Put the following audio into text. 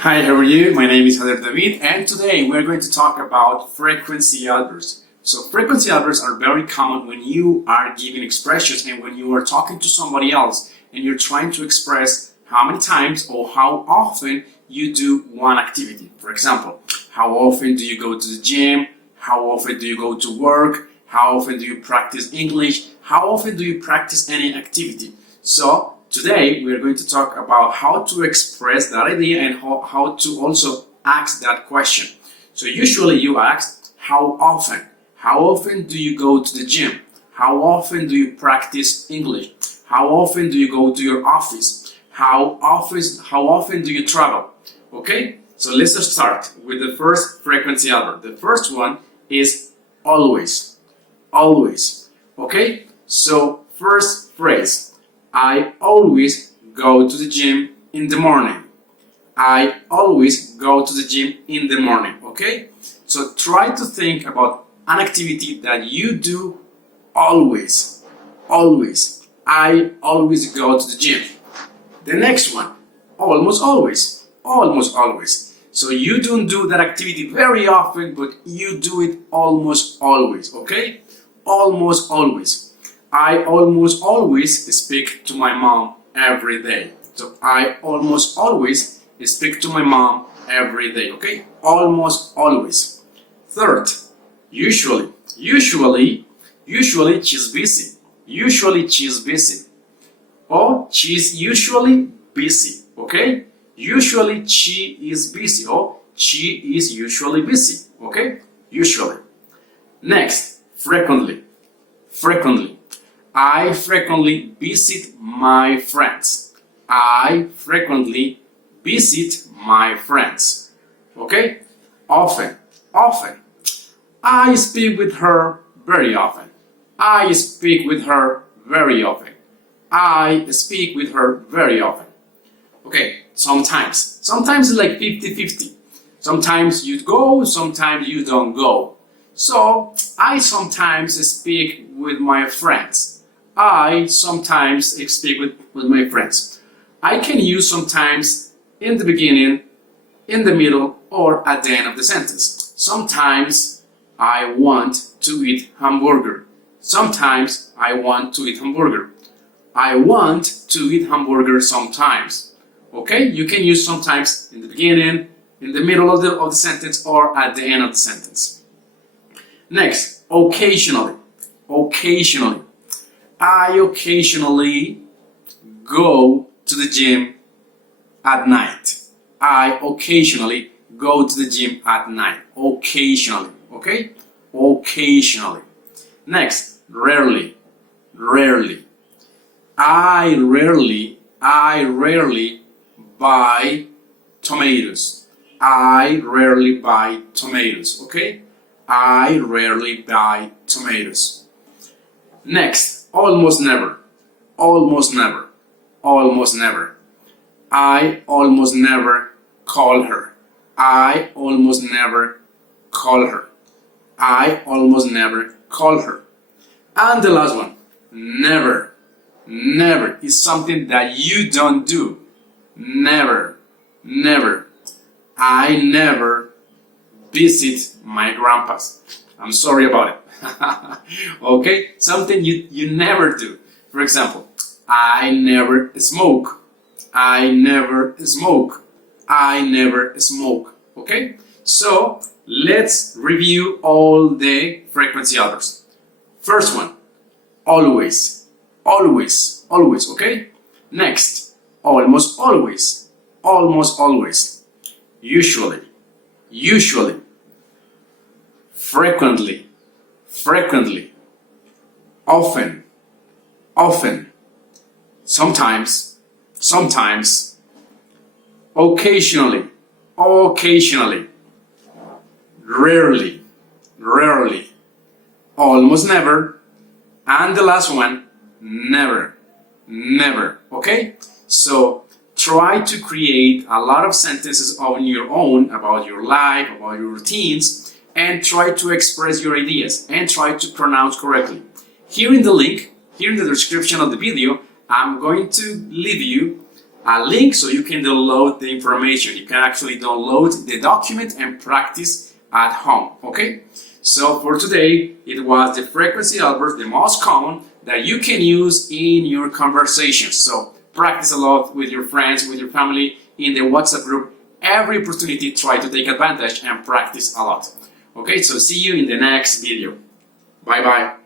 Hi, how are you? My name is David, and today we're going to talk about frequency adverbs. So frequency adverbs are very common when you are giving expressions and when you are talking to somebody else and you're trying to express how many times or how often you do one activity. For example, how often do you go to the gym? How often do you go to work? How often do you practice English? How often do you practice any activity? So today we are going to talk about how to express that idea and how to also ask that question. So usually you ask, how often? How often do you go to the gym? How often do you practice English? How often do you go to your office? How often do you travel? Okay, so let's start with the first frequency adverb. The first one is always. Always. Okay, so first phrase. I always go to the gym in the morning. I always go to the gym in the morning. Okay? So try to think about an activity that you do always. Always. I always go to the gym. The next one. Almost always. Almost always. So you don't do that activity very often, but you do it almost always. Okay? Almost always. I almost always speak to my mom every day. So I almost always speak to my mom every day. Okay? Almost always. Third, usually. Usually she's busy. Usually she's busy. Or she's usually busy. Okay? Usually she is busy. Or she is usually busy. Okay? Usually. Next, frequently. Frequently. I frequently visit my friends. I frequently visit my friends. Okay? Often. Often. I speak with her very often. I speak with her very often. I speak with her very often. Okay, sometimes. Sometimes it's like 50-50. Sometimes you go, sometimes you don't go. So, I sometimes speak with my friends. I sometimes speak with my friends. I can use sometimes in the beginning, in the middle, or at the end of the sentence. Sometimes I want to eat hamburger. Sometimes I want to eat hamburger. I want to eat hamburger sometimes. Okay? You can use sometimes in the beginning, in the middle of the sentence, or at the end of the sentence. Next, occasionally. Occasionally. I occasionally go to the gym at night. I occasionally go to the gym at night. Occasionally. Okay? Occasionally. Next, rarely. Rarely. I rarely buy tomatoes. I rarely buy tomatoes. Okay? I rarely buy tomatoes. Next, almost never. Almost never. Almost never. I almost never call her. I almost never call her. I almost never call her. And the last one, never. Never is something that you don't do. Never. Never. I never visit my grandpa's. I'm sorry about it. Okay? Something you never do. For example, I never smoke. I never smoke. I never smoke. Okay? So, let's review all the frequency adverbs. First one, always. Always. Always. Okay? Next, almost always. Almost always. Usually. Usually. Frequently. Frequently. Often. Often. Sometimes. Sometimes. Occasionally. Occasionally. Rarely. Rarely. Almost never. And the last one, never. Never. Okay? So try to create a lot of sentences on your own about your life, about your routines, and try to express your ideas and try to pronounce correctly. Here in the link, here in the description of the video, I'm going to leave you a link so you can download the information. You can actually download the document and practice at home, okay? So for today, it was the frequency adverbs, the most common that you can use in your conversations. So practice a lot with your friends, with your family, in the WhatsApp group. Every opportunity, try to take advantage and practice a lot. Okay, so see you in the next video. Bye bye.